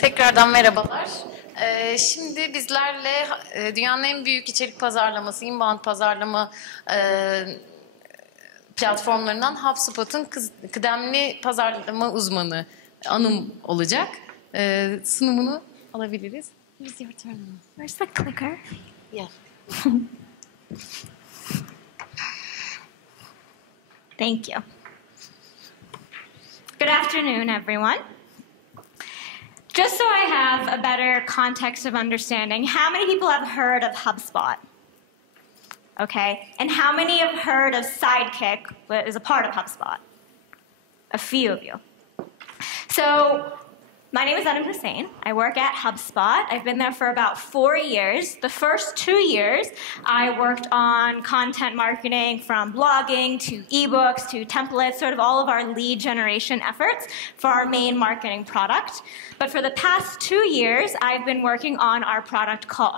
Tekrardan merhabalar. Şimdi bizlerle dünyanın en büyük içerik pazarlaması, inbound pazarlama platformlarından Hubspot'un kıdemli pazarlama uzmanı Anum olacak. Sunumunu alabiliriz. Here's your turn. Where's the clicker? Yeah. Thank you. Good afternoon, everyone. Just so I have a better context of understanding, how many people have heard of HubSpot? Okay, and how many have heard of Sidekick, that is a part of HubSpot? A few of you. So, my name is Anum Hussain. I work at HubSpot. I've been there for about 4 years. The first 2 years, I worked on content marketing from blogging to ebooks to templates, sort of all of our lead generation efforts for our main marketing product. But for the past 2 years, I've been working on our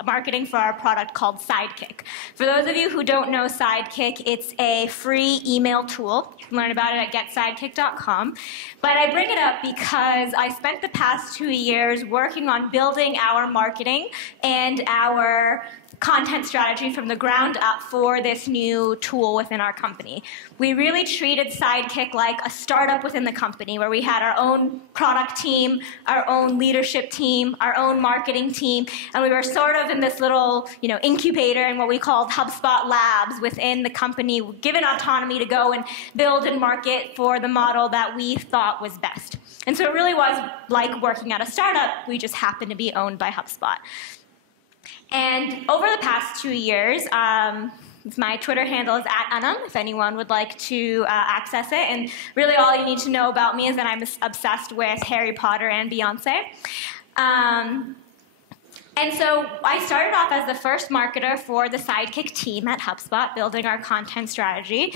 marketing for our product called Sidekick. For those of you who don't know Sidekick, it's a free email tool. You can learn about it at getsidekick.com. But I bring it up because I spent the past 2 years working on building our marketing and our content strategy from the ground up for this new tool within our company. We really treated Sidekick like a startup within the company where we had our own product team, our own leadership team, our own marketing team, and we were sort of in this little, incubator in what we called HubSpot labs within the company, given autonomy to go and build and market for the model that we thought was best. And so it really was like working at a startup. We just happened to be owned by HubSpot. And over the past 2 years, my Twitter handle is @Anum, if anyone would like to access it. And really all you need to know about me is that I'm obsessed with Harry Potter and Beyonce. And so I started off as the first marketer for the Sidekick team at HubSpot, building our content strategy.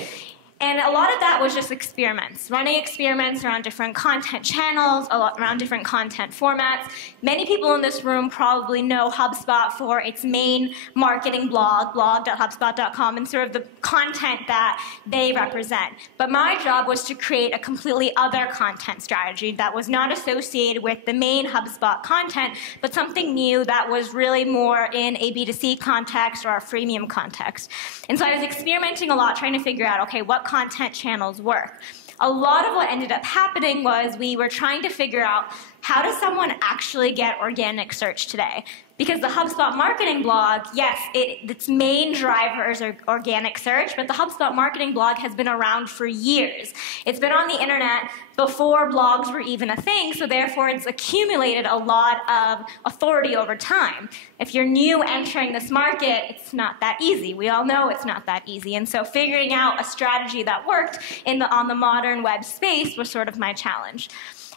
And a lot of that was just experiments, running experiments around different content channels, around different content formats. Many people in this room probably know HubSpot for its main marketing blog.hubspot.com, and sort of the content that they represent. But my job was to create a completely other content strategy that was not associated with the main HubSpot content, but something new that was really more in a B2C context or a freemium context. And so I was experimenting a lot, trying to figure out, okay, what content channels work. A lot of what ended up happening was we were trying to figure out, how does someone actually get organic search today? Because the HubSpot marketing blog, yes, its main drivers are organic search, but the HubSpot marketing blog has been around for years. It's been on the internet before blogs were even a thing, so therefore it's accumulated a lot of authority over time. If you're new entering this market, it's not that easy. We all know it's not that easy. And so figuring out a strategy that worked on the modern web space was sort of my challenge.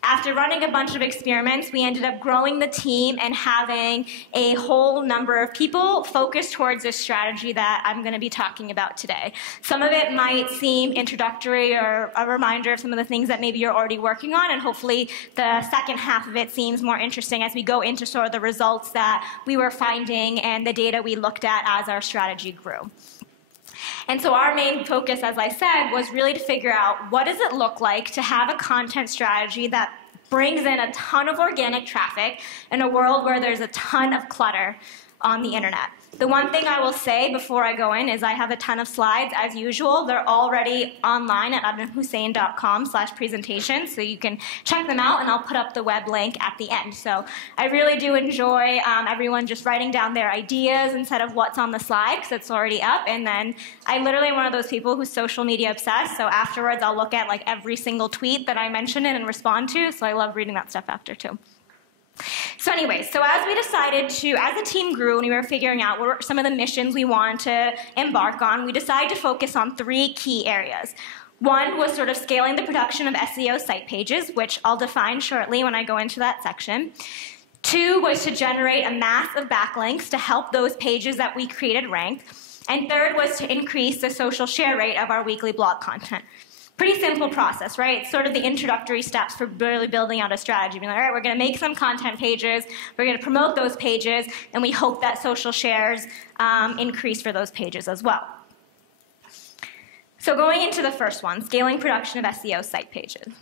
After running a bunch of experiments, we ended up growing the team and having a whole number of people focused towards this strategy that I'm going to be talking about today. Some of it might seem introductory or a reminder of some of the things that maybe you're already working on, and hopefully the second half of it seems more interesting as we go into sort of the results that we were finding and the data we looked at as our strategy grew. And so our main focus, as I said, was really to figure out, what does it look like to have a content strategy that brings in a ton of organic traffic in a world where there's a ton of clutter on the internet? The one thing I will say before I go in is I have a ton of slides, as usual. They're already online at anumhussain.com/presentation, so you can check them out, and I'll put up the web link at the end. So I really do enjoy everyone just writing down their ideas instead of what's on the slide, because it's already up. And then I literally am one of those people who's social media obsessed, so afterwards I'll look at every single tweet that I mention it and respond to, so I love reading that stuff after too. So anyway, as we decided to, as the team grew and we were figuring out what were some of the missions we wanted to embark on, we decided to focus on 3 key areas. One was sort of scaling the production of SEO site pages, which I'll define shortly when I go into that section. 2 was to generate a mass of backlinks to help those pages that we created rank. And 3rd was to increase the social share rate of our weekly blog content. Pretty simple process, right? It's sort of the introductory steps for really building out a strategy. Being like, all right, we're going to make some content pages, we're going to promote those pages, and we hope that social shares increase for those pages as well. So going into the first one, scaling production of SEO site pages.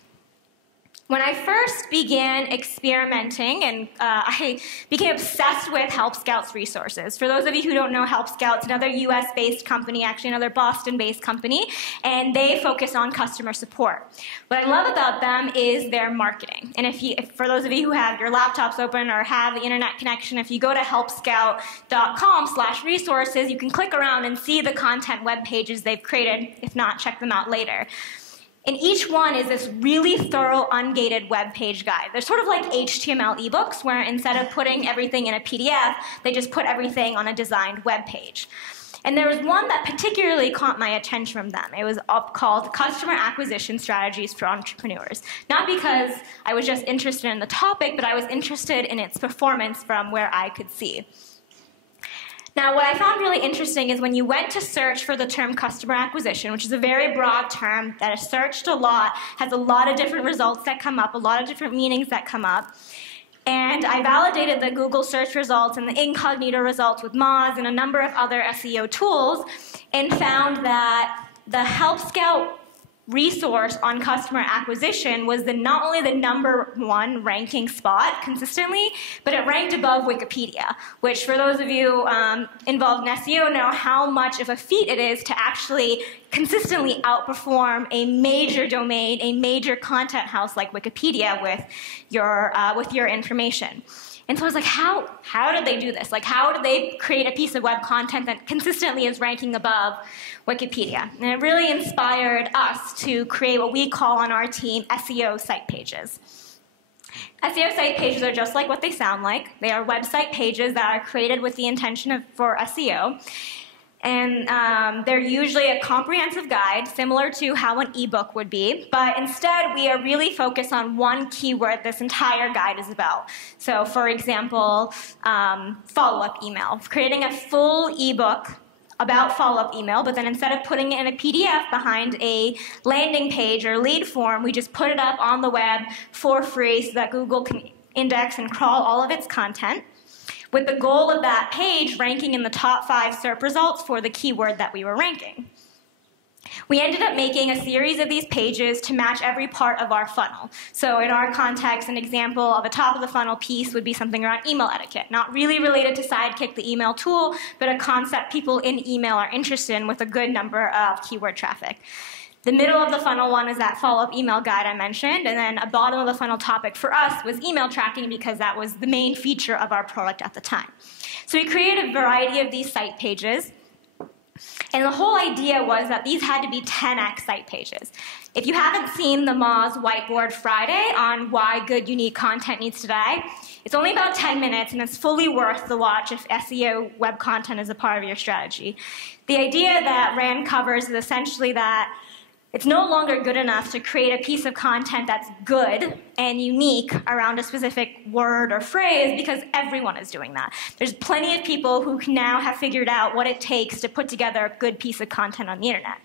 When I first began experimenting, and I became obsessed with Help Scout's resources. For those of you who don't know, Help Scout's another US-based company, actually another Boston-based company, and they focus on customer support. What I love about them is their marketing. And if for those of you who have your laptops open or have the internet connection, if you go to helpscout.com/resources, you can click around and see the content web pages they've created. If not, check them out later. And each one is this really thorough, ungated web page guide. They're sort of like HTML ebooks, where instead of putting everything in a PDF, they just put everything on a designed web page. And there was one that particularly caught my attention from them. It was called Customer Acquisition Strategies for Entrepreneurs. Not because I was just interested in the topic, but I was interested in its performance from where I could see. Now, what I found really interesting is when you went to search for the term customer acquisition, which is a very broad term that is searched a lot, has a lot of different results that come up, a lot of different meanings that come up. And I validated the Google search results and the incognito results with Moz and a number of other SEO tools, and found that the Help Scout resource on customer acquisition was not only the #1 ranking spot consistently, but it ranked above Wikipedia, which for those of you involved in SEO know how much of a feat it is to actually consistently outperform a major domain, a major content house like Wikipedia with your information. And so I was like, how did they do this? Like, how did they create a piece of web content that consistently is ranking above Wikipedia? And it really inspired us to create what we call on our team SEO site pages. SEO site pages are just like what they sound like. They are website pages that are created with the intention for SEO. And they're usually a comprehensive guide, similar to how an ebook would be. But instead, we are really focused on one keyword this entire guide is about. So, for example, follow-up email. Creating a full ebook about follow-up email, but then instead of putting it in a PDF behind a landing page or lead form, we just put it up on the web for free so that Google can index and crawl all of its content, with the goal of that page ranking in the top 5 SERP results for the keyword that we were ranking. We ended up making a series of these pages to match every part of our funnel. So in our context, an example of a top of the funnel piece would be something around email etiquette, not really related to Sidekick, the email tool, but a concept people in email are interested in with a good number of keyword traffic. The middle of the funnel one is that follow-up email guide I mentioned, and then a bottom of the funnel topic for us was email tracking because that was the main feature of our product at the time. So we created a variety of these site pages, and the whole idea was that these had to be 10x site pages. If you haven't seen the Moz Whiteboard Friday on why good, unique content needs to die, it's only about 10 minutes, and it's fully worth the watch if SEO web content is a part of your strategy. The idea that Rand covers is essentially that it's no longer good enough to create a piece of content that's good and unique around a specific word or phrase because everyone is doing that. There's plenty of people who now have figured out what it takes to put together a good piece of content on the internet.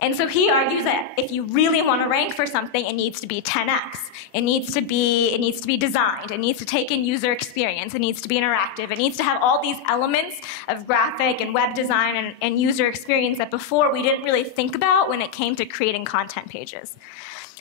And so he argues that if you really want to rank for something, it needs to be 10x. It needs to be designed. It needs to take in user experience. It needs to be interactive. It needs to have all these elements of graphic and web design and user experience that before we didn't really think about when it came to creating content pages.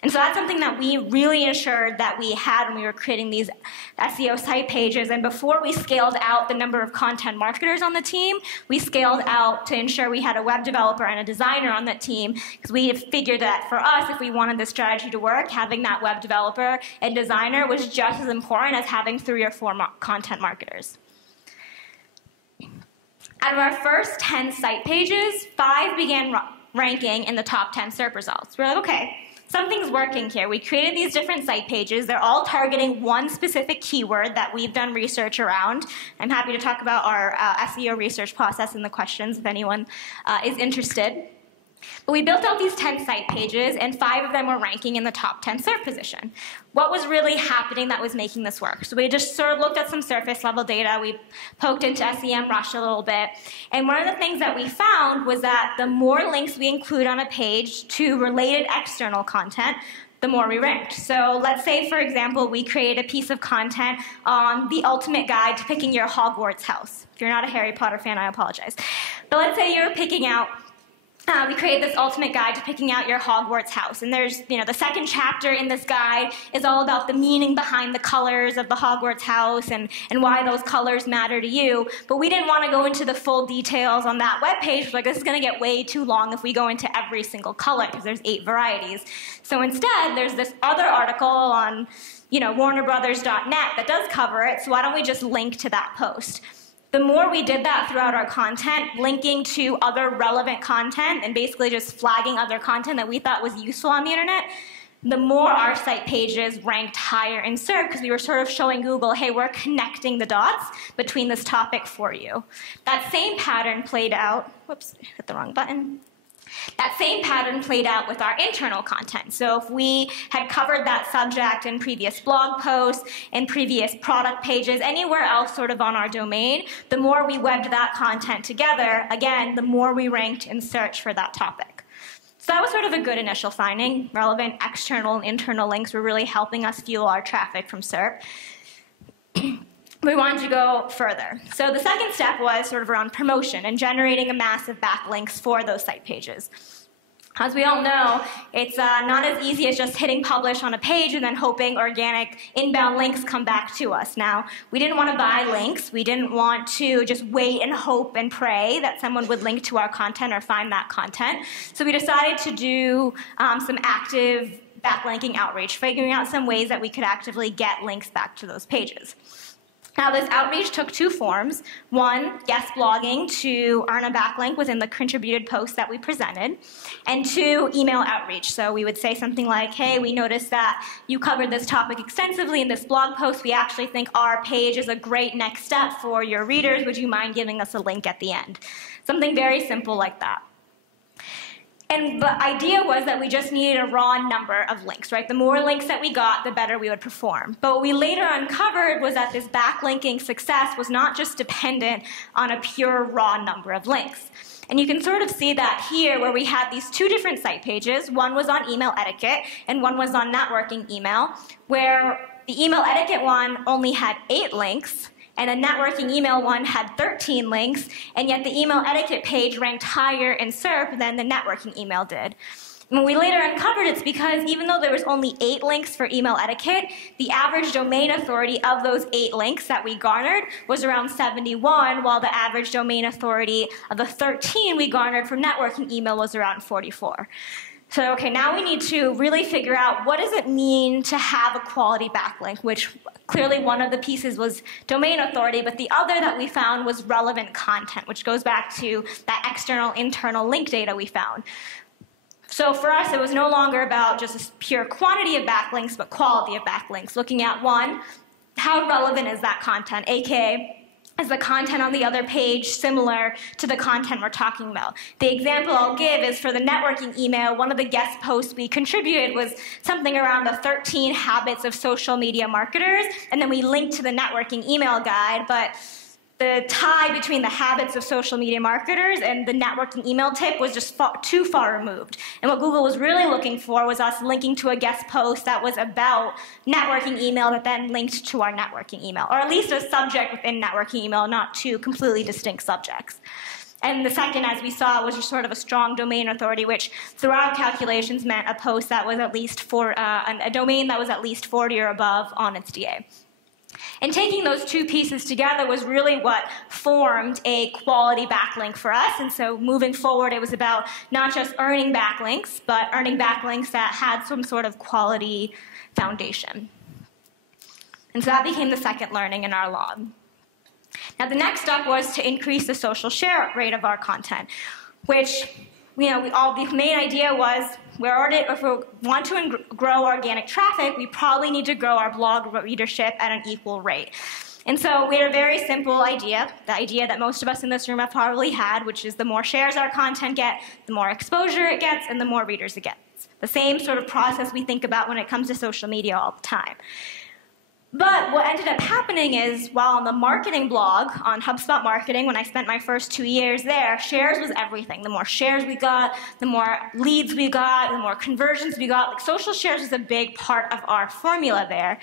And so that's something that we really ensured that we had when we were creating these SEO site pages. And before we scaled out the number of content marketers on the team, we scaled out to ensure we had a web developer and a designer on that team, because we figured that for us, if we wanted this strategy to work, having that web developer and designer was just as important as having 3 or 4 content marketers. Out of our first 10 site pages, 5 began ranking in the top 10 SERP results. We're like, okay, something's working here. We created these different site pages. They're all targeting one specific keyword that we've done research around. I'm happy to talk about our SEO research process in the questions if anyone is interested. But we built out these 10 site pages, and 5 of them were ranking in the top 10 SERP position. What was really happening that was making this work? So we just sort of looked at some surface level data. We poked into SEMrush a little bit. And one of the things that we found was that the more links we include on a page to related external content, the more we ranked. So let's say, for example, we create a piece of content on the ultimate guide to picking your Hogwarts house. If you're not a Harry Potter fan, I apologize. But let's say you're picking out we created this ultimate guide to picking out your Hogwarts house. And there's, the second chapter in this guide is all about the meaning behind the colors of the Hogwarts house and why those colors matter to you. But we didn't want to go into the full details on that webpage. Like, this is going to get way too long if we go into every single color, because there's 8 varieties. So instead, there's this other article on, warnerbrothers.net that does cover it. So why don't we just link to that post? The more we did that throughout our content, linking to other relevant content and basically just flagging other content that we thought was useful on the internet, the more our site pages ranked higher in SERP, because we were sort of showing Google, hey, we're connecting the dots between this topic for you. That same pattern played out, whoops, hit the wrong button. That same pattern played out with our internal content. So if we had covered that subject in previous blog posts, in previous product pages, anywhere else sort of on our domain, the more we webbed that content together, again, the more we ranked in search for that topic. So that was sort of a good initial finding. Relevant external and internal links were really helping us fuel our traffic from SERP. We wanted to go further. So the second step was sort of around promotion and generating a massive backlinks for those site pages. As we all know, it's not as easy as just hitting publish on a page and then hoping organic inbound links come back to us. Now, we didn't want to buy links. We didn't want to just wait and hope and pray that someone would link to our content or find that content. So we decided to do some active backlinking outreach, figuring out some ways that we could actively get links back to those pages. Now, this outreach took 2 forms. 1, guest blogging to earn a backlink within the contributed posts that we presented. And 2, email outreach. So we would say something like, hey, we noticed that you covered this topic extensively in this blog post. We actually think our page is a great next step for your readers. Would you mind giving us a link at the end? Something very simple like that. And the idea was that we just needed a raw number of links, right? The more links that we got, the better we would perform. But what we later uncovered was that this backlinking success was not just dependent on a pure raw number of links. And you can sort of see that here where we had these 2 different site pages. One was on email etiquette and one was on networking email, where the email etiquette one only had 8 links, and a networking email one had 13 links, and yet the email etiquette page ranked higher in SERP than the networking email did. When we later uncovered it's because even though there was only 8 links for email etiquette, the average domain authority of those 8 links that we garnered was around 71, while the average domain authority of the 13 we garnered for networking email was around 44. So, okay, now we need to really figure out what does it mean to have a quality backlink, which clearly one of the pieces was domain authority, but the other that we found was relevant content, which goes back to that external, internal link data we found. So for us, it was no longer about just a pure quantity of backlinks, but quality of backlinks, looking at 1, how relevant is that content, aka, is the content on the other page similar to the content we're talking about? The example I'll give is for the networking email, one of the guest posts we contributed was something around the 13 habits of social media marketers, and then we linked to the networking email guide, but the tie between the habits of social media marketers and the networking email tip was just too far removed. And what Google was really looking for was us linking to a guest post that was about networking email that then linked to our networking email, or at least a subject within networking email, not 2 completely distinct subjects. And the second, as we saw, was just sort of a strong domain authority, which through our calculations meant a post that was at least a domain that was at least 40 or above on its DA. And taking those 2 pieces together was really what formed a quality backlink for us. And so moving forward, it was about not just earning backlinks, but earning backlinks that had some sort of quality foundation. And so that became the second learning in our log. Now, the next step was to increase the social share rate of our content, which, the main idea was if we want to grow organic traffic, we probably need to grow our blog readership at an equal rate. And so we had a very simple idea, the idea that most of us in this room have probably had, which is the more shares our content get, the more exposure it gets, and the more readers it gets. The same sort of process we think about when it comes to social media all the time. But what ended up happening is, while on the marketing blog, on HubSpot Marketing, when I spent my first 2 years there, shares was everything. The more shares we got, the more leads we got, the more conversions we got. Like, social shares was a big part of our formula there.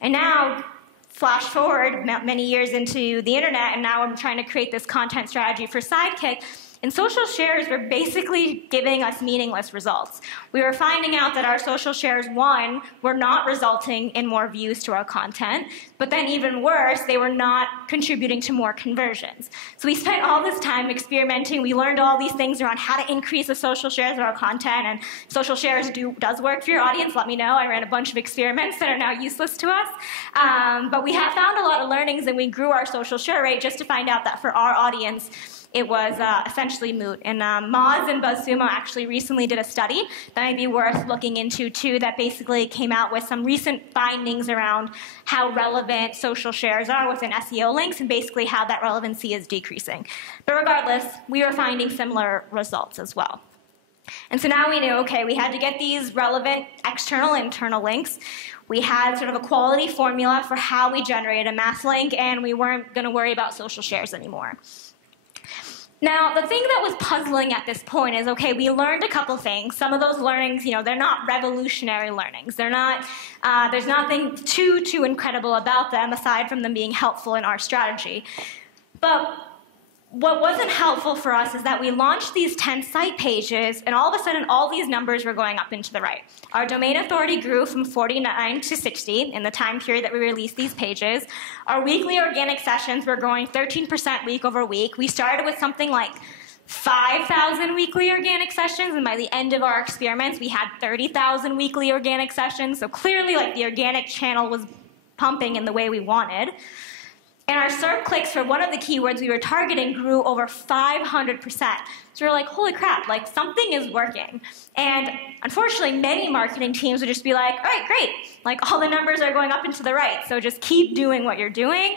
And now, flash forward many years into the internet, and now I'm trying to create this content strategy for Sidekick. And social shares were basically giving us meaningless results. We were finding out that our social shares, one, were not resulting in more views to our content, but then even worse, they were not contributing to more conversions. So we spent all this time experimenting. We learned all these things around how to increase the social shares of our content, and social shares does work for your audience. Let me know. I ran a bunch of experiments that are now useless to us. But we have found a lot of learnings, and we grew our social share rate just to find out that for our audience, it was essentially moot. And Moz and BuzzSumo actually recently did a study that might be worth looking into too, that basically came out with some recent findings around how relevant social shares are within SEO links and basically how that relevancy is decreasing. But regardless, we were finding similar results as well. And so now we knew, okay, we had to get these relevant external, internal links. We had sort of a quality formula for how we generated a mass link, and we weren't going to worry about social shares anymore. Now, the thing that was puzzling at this point is, okay, we learned a couple things. Some of those learnings, they're not revolutionary learnings. They're not, there's nothing too incredible about them aside from them being helpful in our strategy. But what wasn't helpful for us is that we launched these 10 site pages, and all of a sudden, all these numbers were going up into the right. Our domain authority grew from 49 to 60 in the time period that we released these pages. Our weekly organic sessions were growing 13% week over week. We started with something like 5,000 weekly organic sessions, and by the end of our experiments, we had 30,000 weekly organic sessions. So clearly, the organic channel was pumping in the way we wanted. And our SERP clicks for one of the keywords we were targeting grew over 500%. So we're like, holy crap, something is working. And unfortunately, many marketing teams would just be like, all right, great. All the numbers are going up and to the right, so just keep doing what you're doing.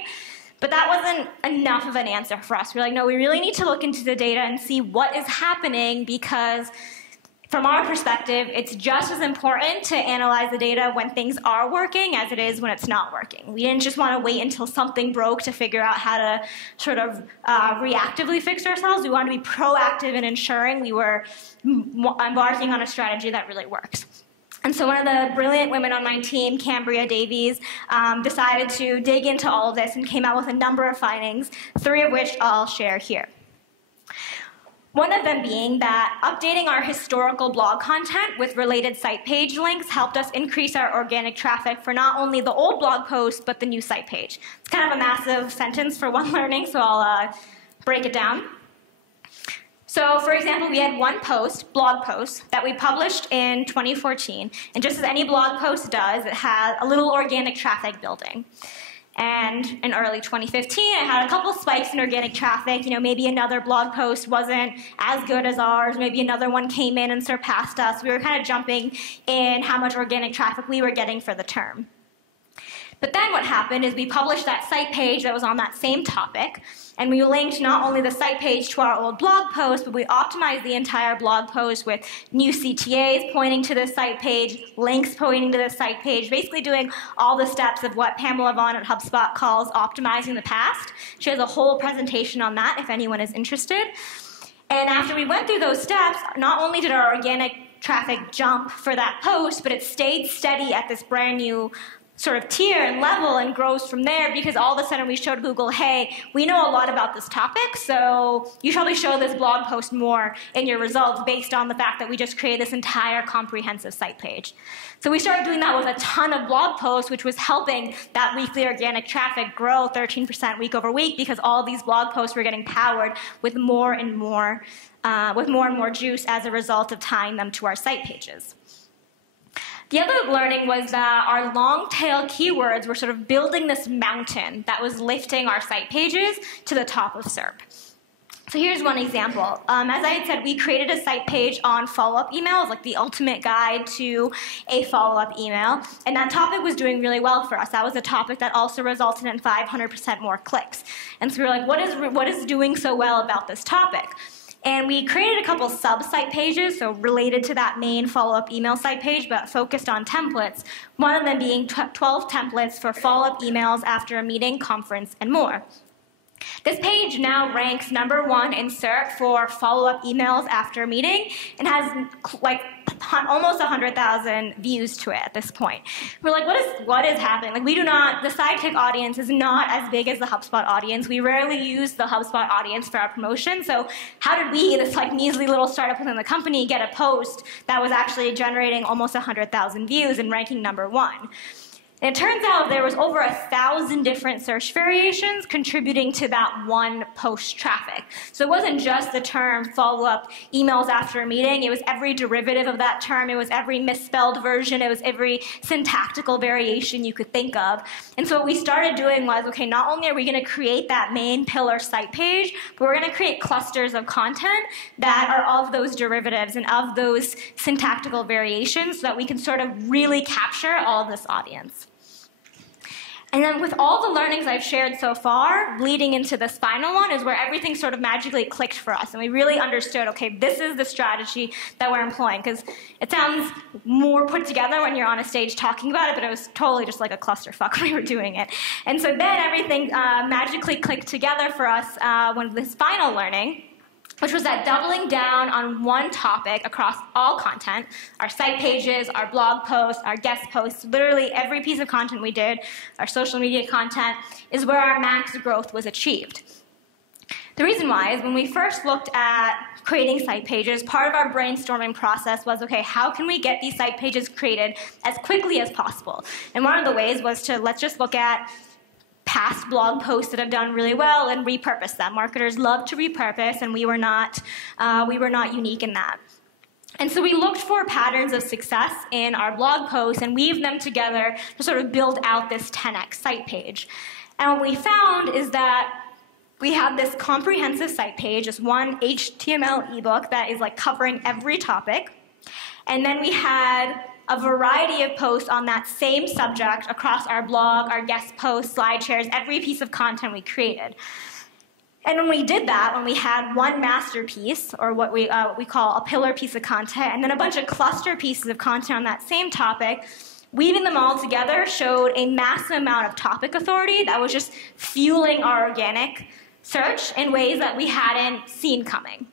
But that wasn't enough of an answer for us. We're like, no, we really need to look into the data and see what is happening, because from our perspective, it's just as important to analyze the data when things are working as it is when it's not working. We didn't just want to wait until something broke to figure out how to sort of reactively fix ourselves. We wanted to be proactive in ensuring we were embarking on a strategy that really works. And so one of the brilliant women on my team, Cambria Davies, decided to dig into all of this and came out with a number of findings, 3 of which I'll share here. One of them being that updating our historical blog content with related site page links helped us increase our organic traffic for not only the old blog post, but the new site page. It's kind of a massive sentence for one learning, so I'll break it down. So, for example, we had one blog post, that we published in 2014, and just as any blog post does, it had a little organic traffic building. And in early 2015, it had a couple spikes in organic traffic. Maybe another blog post wasn't as good as ours. Maybe another one came in and surpassed us. We were kind of jumping in how much organic traffic we were getting for the term. But then what happened is we published that site page that was on that same topic, and we linked not only the site page to our old blog post, but we optimized the entire blog post with new CTAs pointing to the site page, links pointing to the site page, basically doing all the steps of what Pamela Vaughn at HubSpot calls optimizing the past. She has a whole presentation on that if anyone is interested. And after we went through those steps, not only did our organic traffic jump for that post, but it stayed steady at this brand new sort of tier and level and grows from there, because all of a sudden we showed Google, hey, we know a lot about this topic, so you should probably show this blog post more in your results based on the fact that we just created this entire comprehensive site page. So we started doing that with a ton of blog posts, which was helping that weekly organic traffic grow 13% week over week, because all these blog posts were getting powered with more and more juice as a result of tying them to our site pages. The other learning was that our long-tail keywords were sort of building this mountain that was lifting our site pages to the top of SERP. So here's one example. As I had said, we created a site page on follow-up emails, like the ultimate guide to a follow-up email, and that topic was doing really well for us. That was a topic that also resulted in 500% more clicks. And so we were like, what is doing so well about this topic? And we created a couple sub-site pages, so related to that main follow-up email site page, but focused on templates, one of them being 12 templates for follow-up emails after a meeting, conference, and more. This page now ranks #1 in SERP for follow-up emails after a meeting and has like almost 100,000 views to it at this point. We're like, what is happening? Like, the Sidekick audience is not as big as the HubSpot audience. We rarely use the HubSpot audience for our promotion. So how did we, this like measly little startup within the company, get a post that was actually generating almost 100,000 views and ranking #1? And it turns out there was over 1,000 different search variations contributing to that one post traffic. So it wasn't just the term follow-up emails after a meeting. It was every derivative of that term. It was every misspelled version. It was every syntactical variation you could think of. And so what we started doing was, okay, not only are we going to create that main pillar site page, but we're going to create clusters of content that are of those derivatives and of those syntactical variations so that we can sort of really capture all of this audience. And then with all the learnings I've shared so far, leading into this final one is where everything sort of magically clicked for us. And we really understood, okay, this is the strategy that we're employing. Because it sounds more put together when you're on a stage talking about it, but it was totally just like a clusterfuck when we were doing it. And so then everything magically clicked together for us when this final learning, which was that doubling down on one topic across all content, our site pages, our blog posts, our guest posts, literally every piece of content we did, our social media content, is where our max growth was achieved. The reason why is when we first looked at creating site pages, part of our brainstorming process was, okay, how can we get these site pages created as quickly as possible? And one of the ways was to, let's just look at past blog posts that have done really well and repurpose them. Marketers love to repurpose, and we were not unique in that. And so we looked for patterns of success in our blog posts and weaved them together to sort of build out this 10x site page. And what we found is that we had this comprehensive site page, this one HTML ebook that is like covering every topic. And then we had a variety of posts on that same subject across our blog, our guest posts, slide shares, every piece of content we created. And when we did that, when we had one masterpiece, or what we call a pillar piece of content, and then a bunch of cluster pieces of content on that same topic, weaving them all together showed a massive amount of topic authority that was just fueling our organic search in ways that we hadn't seen coming.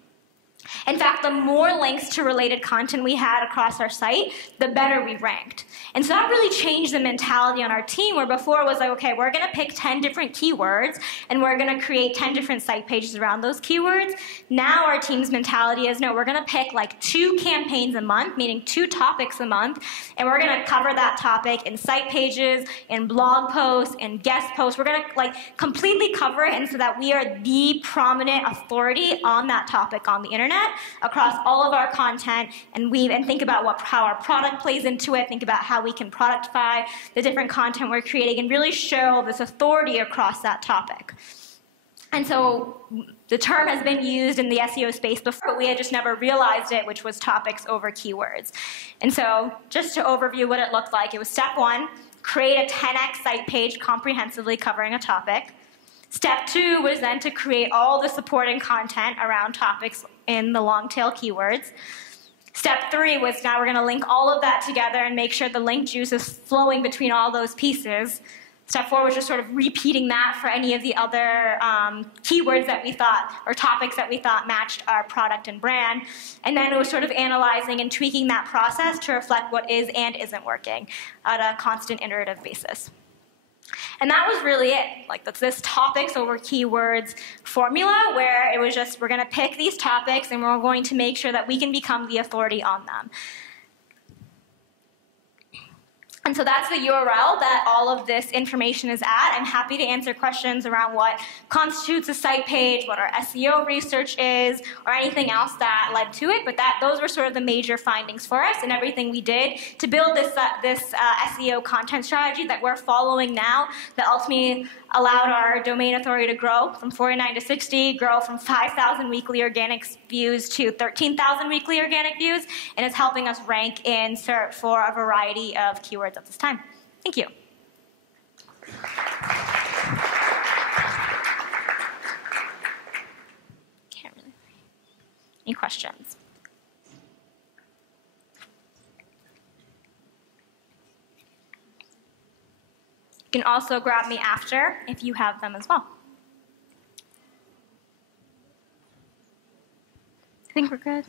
In fact, the more links to related content we had across our site, the better we ranked. And so that really changed the mentality on our team, where before it was like, okay, we're going to pick 10 different keywords, and we're going to create 10 different site pages around those keywords. Now our team's mentality is, no, we're going to pick like 2 campaigns a month, meaning 2 topics a month, and we're going to cover that topic in site pages, in blog posts, in guest posts. We're going to like completely cover it, and so that we are the prominent authority on that topic on the internet across all of our content, and think about how our product plays into it, think about how we can productify the different content we're creating, and really show this authority across that topic. And so the term has been used in the SEO space before, but we had just never realized it, which was topics over keywords. And so just to overview what it looked like, it was step 1, create a 10x site page comprehensively covering a topic. Step 2 was then to create all the supporting content around topics in the long tail keywords. Step 3 was now we're going to link all of that together and make sure the link juice is flowing between all those pieces. Step 4 was just sort of repeating that for any of the other keywords that we thought, or topics that we thought matched our product and brand. And then it was sort of analyzing and tweaking that process to reflect what is and isn't working on a constant iterative basis. And that was really it. Like, that's this topics over keywords formula, where it was just, we're going to pick these topics and we're going to make sure that we can become the authority on them. And so that's the URL that all of this information is at. I'm happy to answer questions around what constitutes a site page, what our SEO research is, or anything else that led to it. But those were sort of the major findings for us and everything we did to build this SEO content strategy that we're following now, that ultimately allowed our domain authority to grow from 49 to 60, grow from 5,000 weekly organic views to 13,000 weekly organic views, and is helping us rank in SERP for a variety of keywords at this time. Thank you. Any questions? You can also grab me after if you have them as well. I think we're good.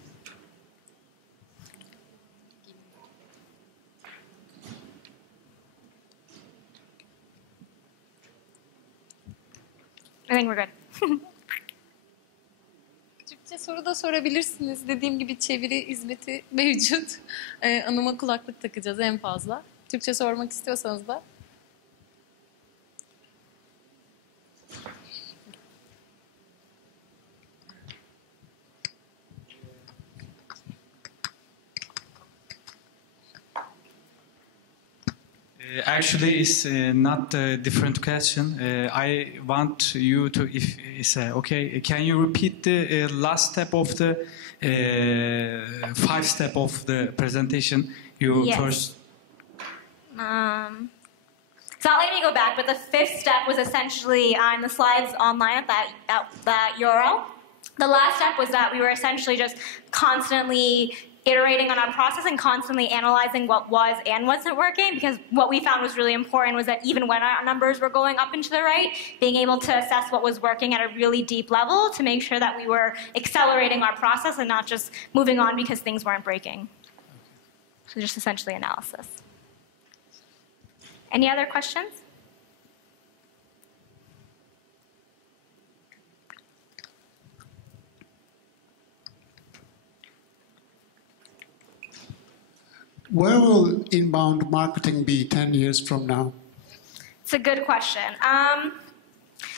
I think we're good. Türkçe soru da sorabilirsiniz. Dediğim gibi çeviri hizmeti mevcut. Anum'a kulaklık takacağız en fazla. Türkçe sormak istiyorsanız da. Actually, it's not a different question. I want you to, if it's okay, can you repeat the last step of the 5 step of the presentation? You Yes. first. It's not letting me go back, but the 5th step was essentially on the slides online at that URL. The last step was that we were essentially just constantly iterating on our process and constantly analyzing what was and wasn't working, because what we found was really important was that even when our numbers were going up and to the right, being able to assess what was working at a really deep level to make sure that we were accelerating our process and not just moving on because things weren't breaking. So just essentially analysis. Any other questions? Where will inbound marketing be 10 years from now? It's a good question.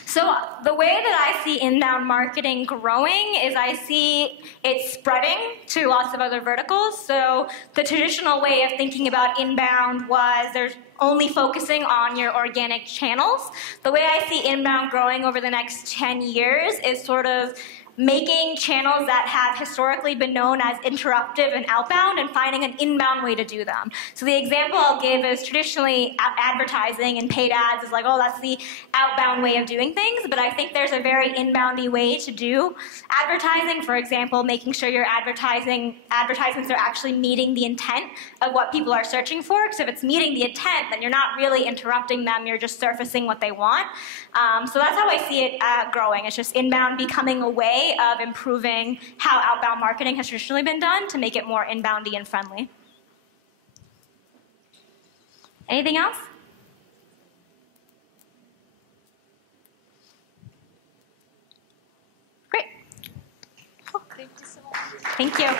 So the way that I see inbound marketing growing is I see it spreading to lots of other verticals. So the traditional way of thinking about inbound was there's only focusing on your organic channels. The way I see inbound growing over the next 10 years is sort of making channels that have historically been known as interruptive and outbound and finding an inbound way to do them. So the example I'll give is traditionally advertising and paid ads is like, oh, that's the outbound way of doing things, but I think there's a very inboundy way to do advertising. For example, making sure your advertisements are actually meeting the intent of what people are searching for, because if it's meeting the intent, then you're not really interrupting them, you're just surfacing what they want. So that's how I see it growing. It's just inbound becoming a way of improving how outbound marketing has traditionally been done to make it more inboundy and friendly. Anything else? Great. Cool. Thank you so much. Thank you.